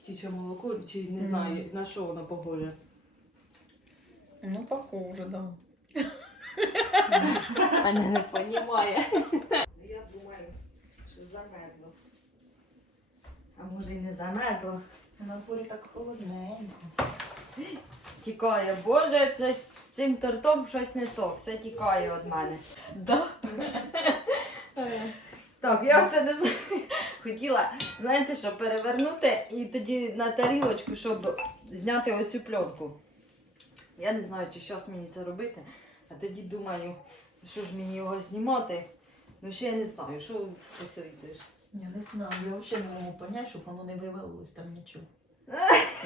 птіче молоко, чи не знаю, на що воно похоже. Ну, похоже, да. Аня не розуміє. Я думаю, що замерзло. А може і не замерзло. На дворі так холодненько. Тікає, боже, це ж з цим тортом щось не то, все тікає від мене. Да? Так, я це не знаю. Хотіла, знаєте що, перевернути і тоді на тарілочку, щоб зняти оцю пленку. Я не знаю, чи зараз мені це робити, а тоді думаю, що ж мені його знімати. Ну ще я не знаю, що ти советуєш? Я не знаю, я взагалі не можу поняти, щоб воно не вивалилось там нічого.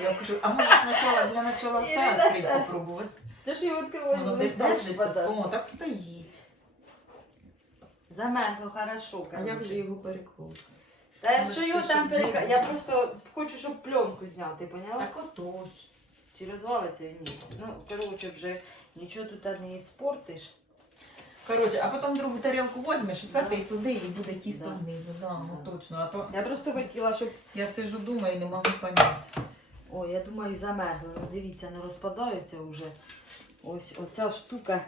Я кажу, а може спочатку для начала це відкрити попробувати? Це ж його Воно відкриваю. де держиться, о, так стоїть. Замерзло хорошо, А я вже його переклала. Та я Ну, що що його там перека... Я просто хочу, щоб пленку зняти, поняла? Так отож. Чи розвалиться ні? Ну, коротше, вже нічого тут не спортиш. Коротше, а потім другу тарілку візьмеш і Да. сати туди і буде тісто Да. знизу. Да, ну точно. А то Я просто хотіла, щоб. я сиджу, думаю і не можу поняти. О, я думаю, замерзла. Ну дивіться, не розпадаються вже. Ось оця штука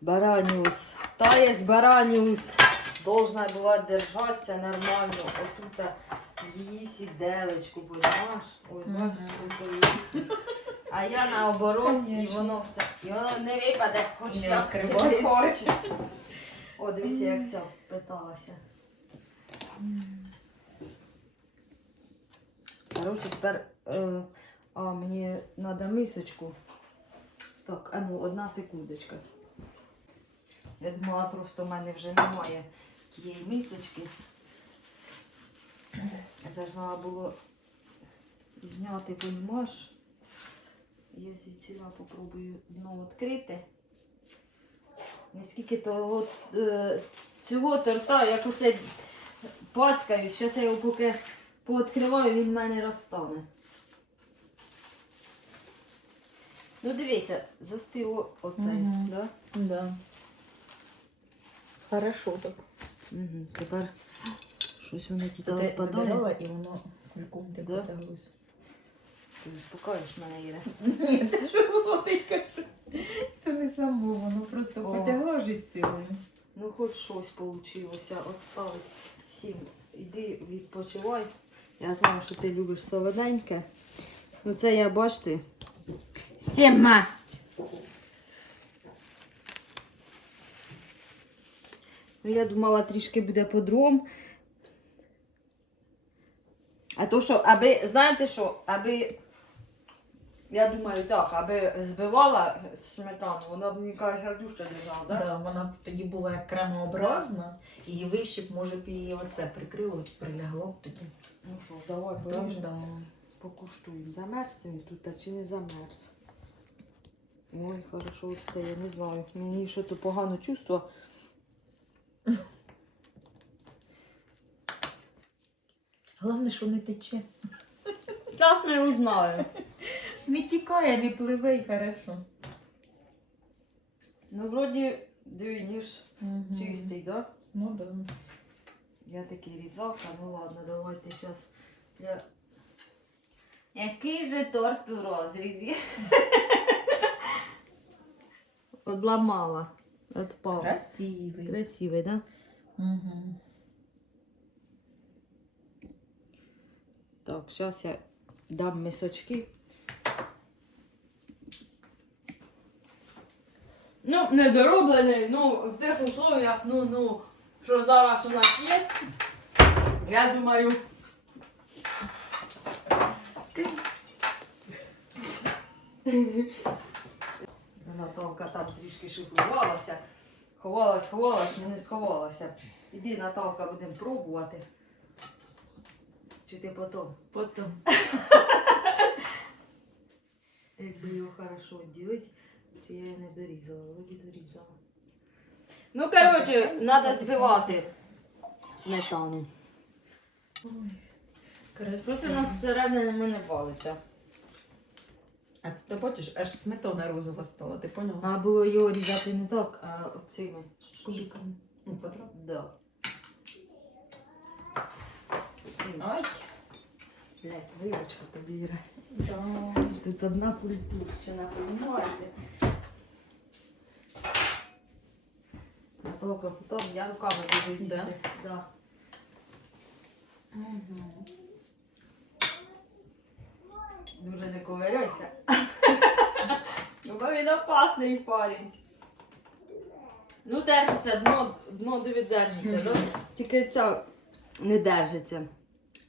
бараніус. Тає з бараніус. Должна була держатися нормально. Отут її сіделечку, понимаєш? Ой, бачиш, тут А я наоборот, і воно все. Воно не випаде, хоч Не як відкривається. хоче. О, дивіться, як ця питалася. Коротше, тепер е, а, мені треба мисочку. Так, а ну, одна секундочка. Я думала, просто в мене вже немає тієї мисочки. Це ж треба було зняти, понімаєш? Я звідси попробую дно відкрити. Наскільки того е, цього торта, як оце пацькаю, зараз я його поки пооткриваю, він в мене розтане. Ну дивися, застило оце, Мгм. да? Да. Хорошо так. Угу. Тепер щось воно тут Це ти видирала і воно кульком ти Да? потяглось. Ти успокоїш мене, Іра. Ні, це ж кажу. Це не само, воно просто О. потягло ж із силою. Ну хоч щось вийшло. Отставить всім. Іди відпочивай. Я знаю, що ти любиш солоденьке. Ну це я бачите. Стема! Ну я думала трішки буде подром. А то що, аби, знаєте що, аби, я думаю так, аби збивала сметану, вона б мені каже, дужче держала, так? Да, вона б тоді була як кремообразна, і вище б, може б її оце прикрило, прилягло б тоді. Ну що, давай Тож, покуштуємо. Замерз він тут, а чи не замерз? Ой, хорошо це, я не знаю. Мені що то погано чувство. Головне, що не тече. Так не узнаю. Не тікає, не пливе і хорошо. Ну, вроді, диви, ніж Мгм. чистий, да? Ну да. Я такий різавка, ну ладно, давайте зараз. Я... Який же торт у розрізі? Одламала. Отпав. Красивий. Красивий, да? Угу. Так, зараз я дам мисочки. Ну, недороблений, ну, в тих условиях, ну, ну, що зараз у нас є. Я думаю. Наталка там трішки шифрувалася. Ховалась, ховалась, не сховалася. Іди, Наталка, будемо пробувати. Чи ти потім? Потім. Якби його хорошо відділити, чи я її не дорізала, вроді дорізала. Ну, коротше, треба збивати сметану. Ой, Просто красиво. вона всередині мене палиться. А ти бачиш, аж сметана розова стала, ти поняла? Треба було його різати не так, а оцими. Кубиками. Ну, квадрат. Да. Цим. Ай. Блядь, вилочку тобі, Іра. Да. Тут одна культурщина, розумієте? Наталка, потім я руками буду їсти. Да? Да. Мгм. Дуже не ковиряйся. Ну, бо він опасний парень. Ну, держиться, дно, дно диви держиться, да? Тільки ця не держиться.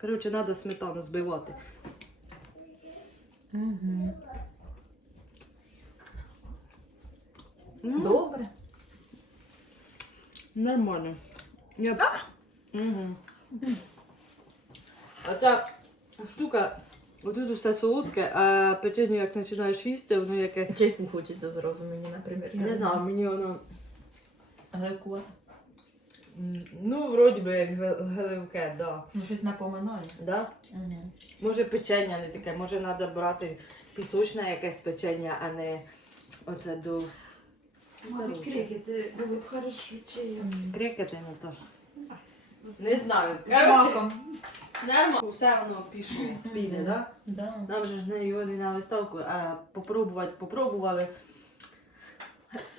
Коротше, треба сметану збивати. Мгм. Ну, Добре. Нормально. Я... Угу. А ця штука, отут все солодке, а печення як починаєш їсти, воно яке. Чайку хочеться зразу мені, наприклад. Не знаю, мені воно. Глекот. Ну, вроді би як геливке, да. Ну, щось напоминає. да. Угу. Може печення не таке, може треба брати пісочне якесь печення, а не оце до. Мабуть, крикети були б хорошо чаєм. Крикати не то. Не знаю. З нормально. Все воно пішло, піде, да? Да. Нам же ж не його не на виставку, а попробувати попробували.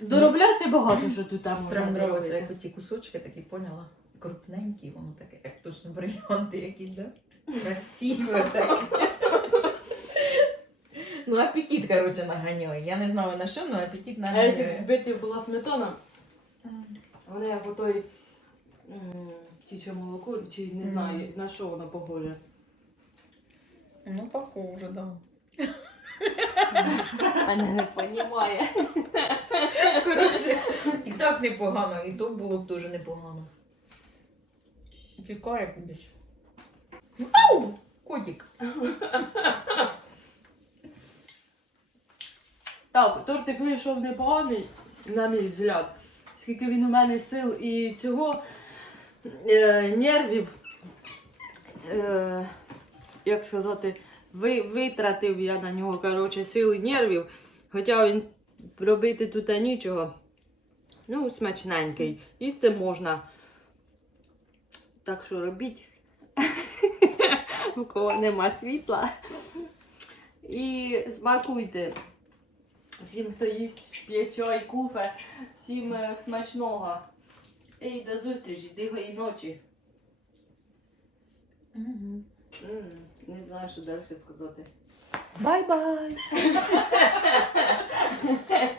Доробляти багато, що тут там Прям можна подобається, доробити. як оці кусочки такі, поняла? Крупненькі, воно таке, як точно бриллианти якісь, да? Красиве таке. Ну, апетит, короче, наганяє. Я не знаю на що, але апетит А якщо б наганяє. збити була сметана, вони як отой м, молоко, чи не знаю, на що воно похоже. Ну, похоже, да. Аня не розуміє. Коротше, і так непогано, і то було б дуже непогано. Тікає кудись. Ау! Котик. Так, тортик вийшов непоганий, на мій взгляд. Скільки він у мене сил і цього е, нервів, е, як сказати, витратив я на нього коротше, сил і нервів. Хоча він робити тут нічого. Ну, смачненький. Їсти можна. Так що робіть. У кого нема світла. І смакуйте. Всім, хто їсть, п'є чай, куфе, всім е, смачного. І до зустрічі, тихої ночі. Угу. М, Не знаю, що далі сказати. Бай-бай!